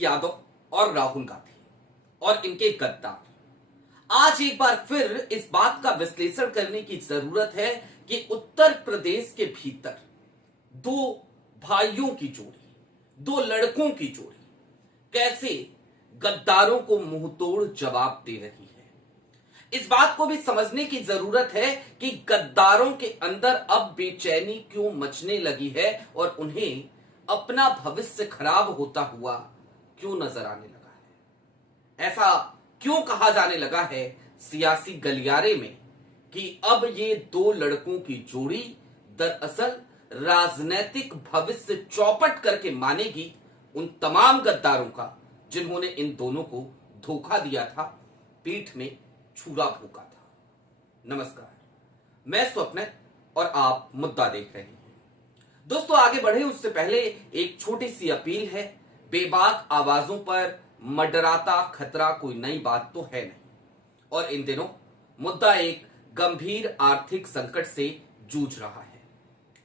यादव और राहुल गांधी और इनके गद्दार। आज एक बार फिर इस बात का विश्लेषण करने की जरूरत है कि उत्तर प्रदेश के भीतर दो भाइयों की जोड़ी, दो लड़कों की जोड़ी कैसे गद्दारों को मुंहतोड़ जवाब दे रही है। इस बात को भी समझने की जरूरत है कि गद्दारों के अंदर अब बेचैनी क्यों मचने लगी है और उन्हें अपना भविष्य खराब होता हुआ क्यों नजर आने लगा है। ऐसा क्यों कहा जाने लगा है सियासी गलियारे में कि अब ये दो लड़कों की जोड़ी दरअसल राजनीतिक भविष्य चौपट करके मानेगी उन तमाम गद्दारों का जिन्होंने इन दोनों को धोखा दिया था, पीठ में छुरा फूका था। नमस्कार, मैं स्वप्न और आप मुद्दा देख रहे हैं। दोस्तों, आगे बढ़े उससे पहले एक छोटी सी अपील है। बेबाक आवाजों पर मंडराता खतरा कोई नई बात तो है नहीं और इन दिनों मुद्दा एक गंभीर आर्थिक संकट से जूझ रहा है।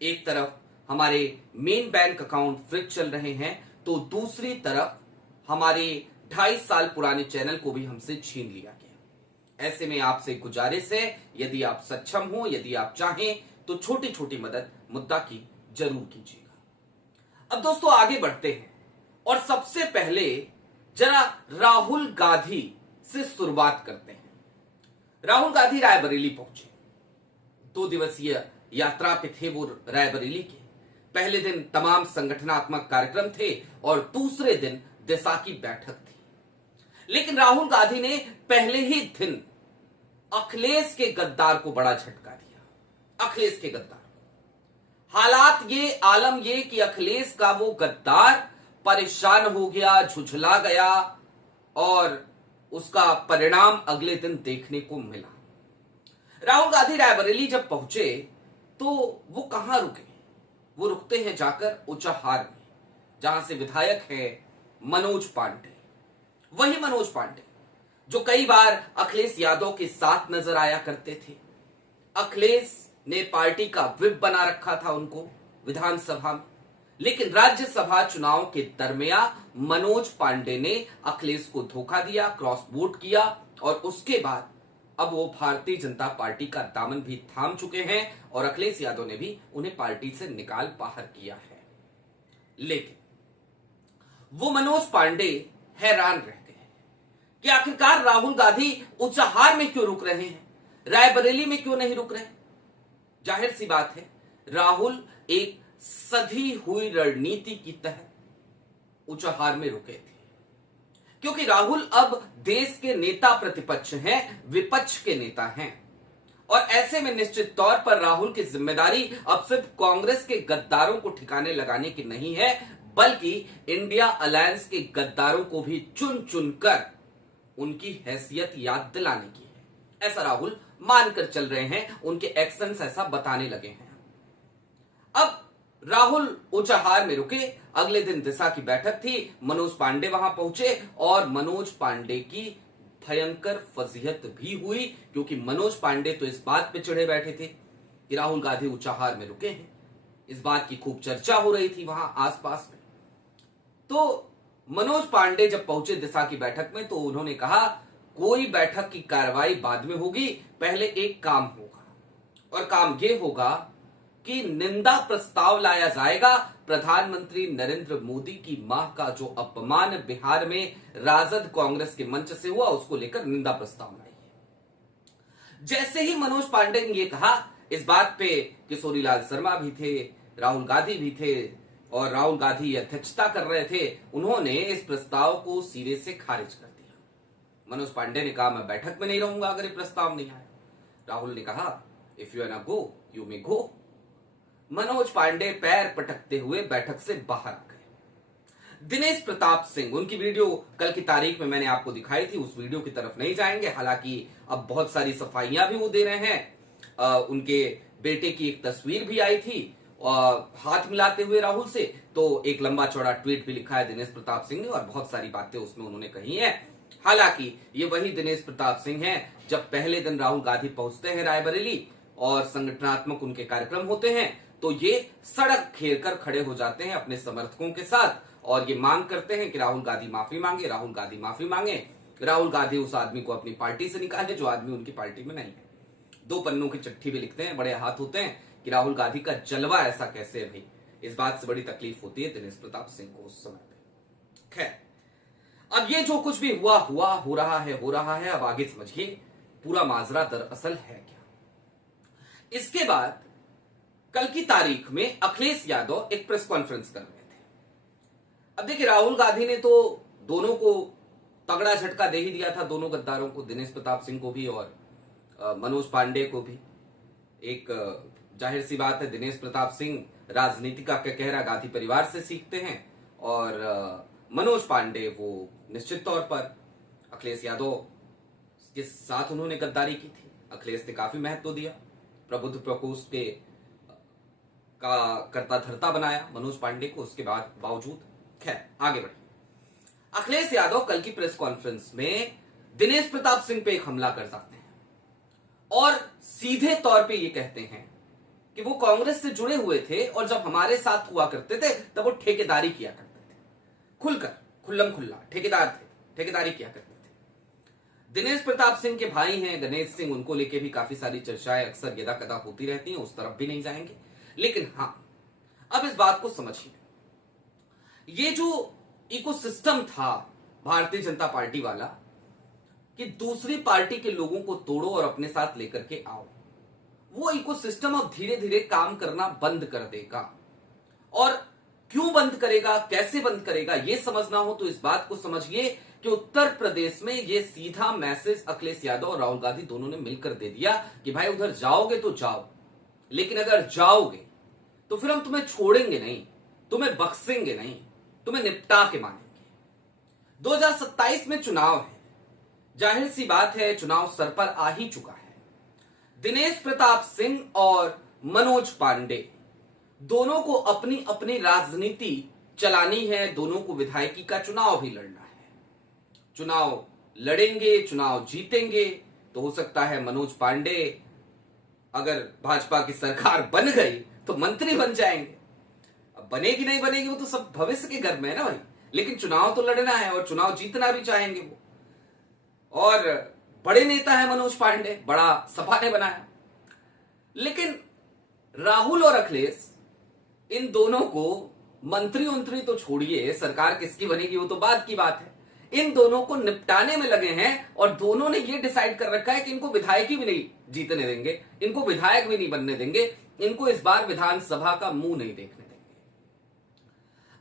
एक तरफ हमारे मेन बैंक अकाउंट फ्रीज चल रहे हैं तो दूसरी तरफ हमारे 2.5 साल पुराने चैनल को भी हमसे छीन लिया गया। ऐसे में आपसे गुजारिश है, यदि आप सक्षम हो, यदि आप चाहें तो छोटी छोटी मदद मुद्दा की जरूर कीजिएगा। अब दोस्तों आगे बढ़ते हैं और सबसे पहले जरा राहुल गांधी से शुरुआत करते हैं। राहुल गांधी रायबरेली पहुंचे, 2 दिवसीय यात्रा पे थे वो रायबरेली के। पहले दिन तमाम संगठनात्मक कार्यक्रम थे और दूसरे दिन दिशा की बैठक थी। लेकिन राहुल गांधी ने पहले ही दिन अखिलेश के गद्दार को बड़ा झटका दिया। अखिलेश के गद्दार को हालात ये, आलम ये कि अखिलेश का वो गद्दार परेशान हो गया, झुझला गया और उसका परिणाम अगले दिन देखने को मिला। राहुल गांधी रायबरेली जब पहुंचे तो वो कहां रुके? वो रुकते हैं जाकर ऊंचाहार में, जहां से विधायक है मनोज पांडे। वही मनोज पांडे जो कई बार अखिलेश यादव के साथ नजर आया करते थे। अखिलेश ने पार्टी का व्हिप बना रखा था उनको विधानसभा में, लेकिन राज्यसभा चुनाव के दरमियान मनोज पांडे ने अखिलेश को धोखा दिया, क्रॉस वोट किया और उसके बाद अब वो भारतीय जनता पार्टी का दामन भी थाम चुके हैं और अखिलेश यादव ने भी उन्हें पार्टी से निकाल बाहर किया है। लेकिन वो मनोज पांडे हैरान रह गए कि आखिरकार राहुल गांधी ऊंचाहार में क्यों रुक रहे हैं, रायबरेली में क्यों नहीं रुक रहे। जाहिर सी बात है, राहुल एक सधी हुई रणनीति की तहत ऊंचाहार में रुके थे, क्योंकि राहुल अब देश के नेता प्रतिपक्ष हैं, विपक्ष के नेता हैं और ऐसे में निश्चित तौर पर राहुल की जिम्मेदारी अब सिर्फ कांग्रेस के गद्दारों को ठिकाने लगाने की नहीं है, बल्कि इंडिया अलायंस के गद्दारों को भी चुन चुनकर उनकी हैसियत याद दिलाने की है। ऐसा राहुल मानकर चल रहे हैं, उनके एक्शंस ऐसा बताने लगे हैं। अब राहुल ऊंचाहार में रुके, अगले दिन दिशा की बैठक थी, मनोज पांडे वहां पहुंचे और मनोज पांडे की भयंकर फजीहत भी हुई, क्योंकि मनोज पांडे तो इस बात पे चिढ़े बैठे थे कि राहुल गांधी ऊंचाहार में रुके हैं। इस बात की खूब चर्चा हो रही थी वहां आसपास में। तो मनोज पांडे जब पहुंचे दिशा की बैठक में तो उन्होंने कहा कोई बैठक की कार्रवाई बाद में होगी, पहले एक काम होगा और काम यह होगा कि निंदा प्रस्ताव लाया जाएगा। प्रधानमंत्री नरेंद्र मोदी की मां का जो अपमान बिहार में राजद कांग्रेस के मंच से हुआ, उसको लेकर निंदा प्रस्ताव लाइए। जैसे ही मनोज पांडे ने यह कहा, इस बात पे किशोरीलाल शर्मा भी थे, राहुल गांधी भी थे और राहुल गांधी अध्यक्षता कर रहे थे। उन्होंने इस प्रस्ताव को सिरे से खारिज कर दिया। मनोज पांडे ने कहा मैं बैठक में नहीं रहूंगा अगर ये प्रस्ताव नहीं आया। राहुल ने कहा इफ यू आर ना गो यू मे गो। मनोज पांडे पैर पटकते हुए बैठक से बाहर आ गए। दिनेश प्रताप सिंह, उनकी वीडियो कल की तारीख में मैंने आपको दिखाई थी, उस वीडियो की तरफ नहीं जाएंगे। हालांकि अब बहुत सारी सफाइयां भी वो दे रहे हैं। उनके बेटे की एक तस्वीर भी आई थी हाथ मिलाते हुए राहुल से, तो एक लंबा चौड़ा ट्वीट भी लिखा है दिनेश प्रताप सिंह ने और बहुत सारी बातें उसमें उन्होंने कही हैं। हालांकि ये वही दिनेश प्रताप सिंह हैं जब पहले दिन राहुल गांधी पहुंचते हैं रायबरेली और संगठनात्मक उनके कार्यक्रम होते हैं तो ये सड़क घेर कर खड़े हो जाते हैं अपने समर्थकों के साथ और ये मांग करते हैं कि राहुल गांधी माफी मांगे, राहुल गांधी माफी मांगे, राहुल गांधी उस आदमी को अपनी पार्टी से निकाले जो आदमी उनकी पार्टी में नहीं है। 2 पन्नों की चिट्ठी भी लिखते हैं, बड़े हाथ होते हैं कि राहुल गांधी का जलवा ऐसा कैसे है भाई। इस बात से बड़ी तकलीफ होती है दिनेश प्रताप सिंह को उस समय पे। खैर, अब ये जो कुछ भी हुआ हो रहा है। अब आगे समझिए पूरा माजरा दरअसल है क्या। इसके बाद कल की तारीख में अखिलेश यादव एक प्रेस कॉन्फ्रेंस कर रहे थे। अब देखिए, राहुल गांधी ने तो दोनों को तगड़ा झटका दे ही दिया था, दोनों गद्दारों को, दिनेश प्रताप सिंह को भी और मनोज पांडे को भी। एक जाहिर सी बात है, दिनेश प्रताप सिंह राजनीति का कहरा गांधी परिवार से सीखते हैं और मनोज पांडे वो निश्चित तौर पर अखिलेश यादव के साथ उन्होंने गद्दारी की थी। अखिलेश ने काफी महत्व दिया, प्रबुद्ध प्रकोष्ठ के का कर्ता धर्ता बनाया मनोज पांडे को उसके बाद बावजूद। खैर, आगे बढ़े। अखिलेश यादव कल की प्रेस कॉन्फ्रेंस में दिनेश प्रताप सिंह पे एक हमला कर सकते हैं और सीधे तौर पे ये कहते हैं कि वो कांग्रेस से जुड़े हुए थे और जब हमारे साथ हुआ करते थे तब वो ठेकेदारी किया करते थे, खुलकर खुल्लम खुल्ला ठेकेदार थे, ठेकेदारी किया करते थे। दिनेश प्रताप सिंह के भाई हैं गणेश सिंह, उनको लेके भी काफी सारी चर्चाएं अक्सर यदा कदा होती रहती हैं, उस तरफ भी नहीं जाएंगे। लेकिन हां, अब इस बात को समझिए, ये जो इकोसिस्टम था भारतीय जनता पार्टी वाला कि दूसरी पार्टी के लोगों को तोड़ो और अपने साथ लेकर के आओ, वो इकोसिस्टम अब धीरे धीरे काम करना बंद कर देगा। और क्यों बंद करेगा, कैसे बंद करेगा, ये समझना हो तो इस बात को समझिए कि उत्तर प्रदेश में ये सीधा मैसेज अखिलेश यादव और राहुल गांधी दोनों ने मिलकर दे दिया कि भाई उधर जाओगे तो जाओ, लेकिन अगर जाओगे तो फिर हम तुम्हें छोड़ेंगे नहीं, तुम्हें बख्शेंगे नहीं, तुम्हें निपटा के मानेंगे। 2027 में चुनाव है, जाहिर सी बात है चुनाव सर पर आ ही चुका है। दिनेश प्रताप सिंह और मनोज पांडे दोनों को अपनी अपनी राजनीति चलानी है, दोनों को विधायकी का चुनाव भी लड़ना है। चुनाव लड़ेंगे, चुनाव जीतेंगे तो हो सकता है मनोज पांडे अगर भाजपा की सरकार बन गई तो मंत्री बन जाएंगे। अब बनेगी नहीं बनेगी वो तो सब भविष्य के घर में है ना भाई, लेकिन चुनाव तो लड़ना है और चुनाव जीतना भी चाहेंगे वो। और बड़े नेता है मनोज पांडे, बड़ा सपा ने बनाया। लेकिन राहुल और अखिलेश इन दोनों को मंत्री तो छोड़िए, सरकार किसकी बनेगी वो तो बाद की बात है, इन दोनों को निपटाने में लगे हैं और दोनों ने ये डिसाइड कर रखा है कि इनको विधायकी भी नहीं जीतने देंगे, इनको विधायक भी नहीं बनने देंगे, इनको इस बार विधानसभा का मुंह नहीं देखने देंगे।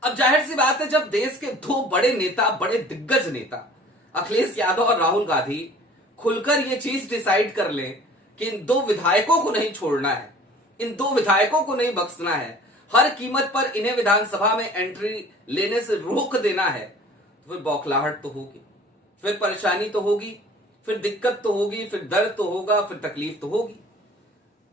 अब जाहिर सी बात है, जब देश के 2 बड़े नेता, बड़े दिग्गज नेता अखिलेश यादव और राहुल गांधी खुलकर ये चीज डिसाइड कर लें कि इन 2 विधायकों को नहीं छोड़ना है, इन 2 विधायकों को नहीं बख्शना है, हर कीमत पर इन्हें विधानसभा में एंट्री लेने से रोक देना है, तो फिर बौखलाहट तो होगी, फिर परेशानी तो होगी, फिर दिक्कत तो होगी, फिर दर्द तो होगा, फिर तकलीफ तो होगी।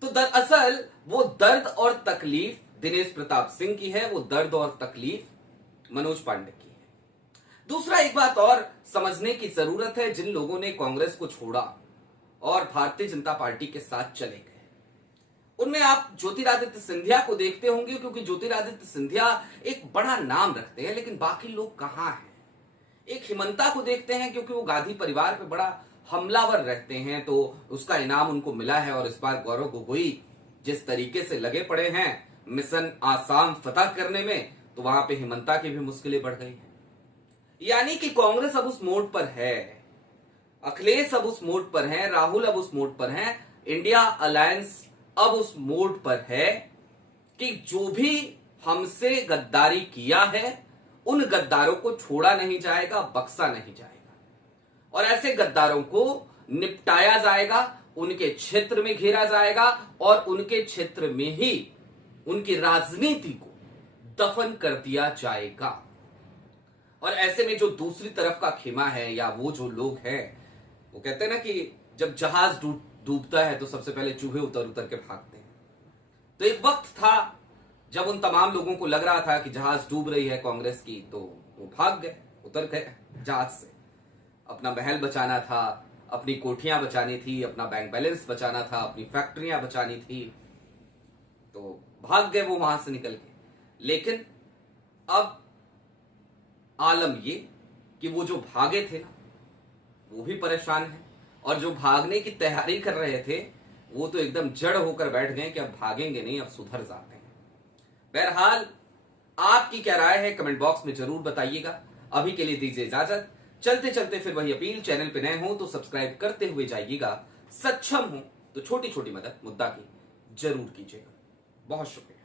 तो दरअसल वो दर्द और तकलीफ दिनेश प्रताप सिंह की है, वो दर्द और तकलीफ मनोज पांडे की है। दूसरा, एक बात और समझने की जरूरत है, जिन लोगों ने कांग्रेस को छोड़ा और भारतीय जनता पार्टी के साथ चले गए, उनमें आप ज्योतिरादित्य सिंधिया को देखते होंगे, क्योंकि ज्योतिरादित्य सिंधिया एक बड़ा नाम रखते हैं, लेकिन बाकी लोग कहां हैं। एक हिमंता को देखते हैं क्योंकि वो गांधी परिवार पे बड़ा हमलावर रहते हैं, तो उसका इनाम उनको मिला है। और इस बार गौरव गोगोई जिस तरीके से लगे पड़े हैं मिशन आसाम फतह करने में, तो वहां पे हिमंता की भी मुश्किलें बढ़ गई हैं। यानी कि कांग्रेस अब उस मोड पर है, अखिलेश अब उस मोड पर है, राहुल अब उस मोड पर है, इंडिया अलायंस अब उस मोड पर है कि जो भी हमसे गद्दारी किया है उन गद्दारों को छोड़ा नहीं जाएगा, बख्शा नहीं जाएगा, और ऐसे गद्दारों को निपटाया जाएगा, उनके क्षेत्र में घेरा जाएगा और उनके क्षेत्र में ही उनकी राजनीति को दफन कर दिया जाएगा। और ऐसे में जो दूसरी तरफ का खेमा है या वो जो लोग हैं, वो कहते हैं ना कि जब जहाज डूबता है तो सबसे पहले चूहे उतर उतर के भागते हैं। तो एक वक्त था जब उन तमाम लोगों को लग रहा था कि जहाज डूब रही है कांग्रेस की, तो वो भाग गए, उतर गए जहाज से। अपना महल बचाना था, अपनी कोठियां बचानी थी, अपना बैंक बैलेंस बचाना था, अपनी फैक्ट्रियां बचानी थी, तो भाग गए वो वहां से निकल के। लेकिन अब आलम ये कि वो जो भागे थे ना, वो भी परेशान है, और जो भागने की तैयारी कर रहे थे वो तो एकदम जड़ होकर बैठ गए कि अब भागेंगे नहीं, अब सुधर जाते हैं। बहरहाल आपकी क्या राय है कमेंट बॉक्स में जरूर बताइएगा। अभी के लिए दीजिए इजाजत। चलते चलते फिर वही अपील, चैनल पे नए हो तो सब्सक्राइब करते हुए जाइएगा, सक्षम हो तो छोटी छोटी मदद मुद्दा की जरूर कीजिएगा। बहुत शुक्रिया।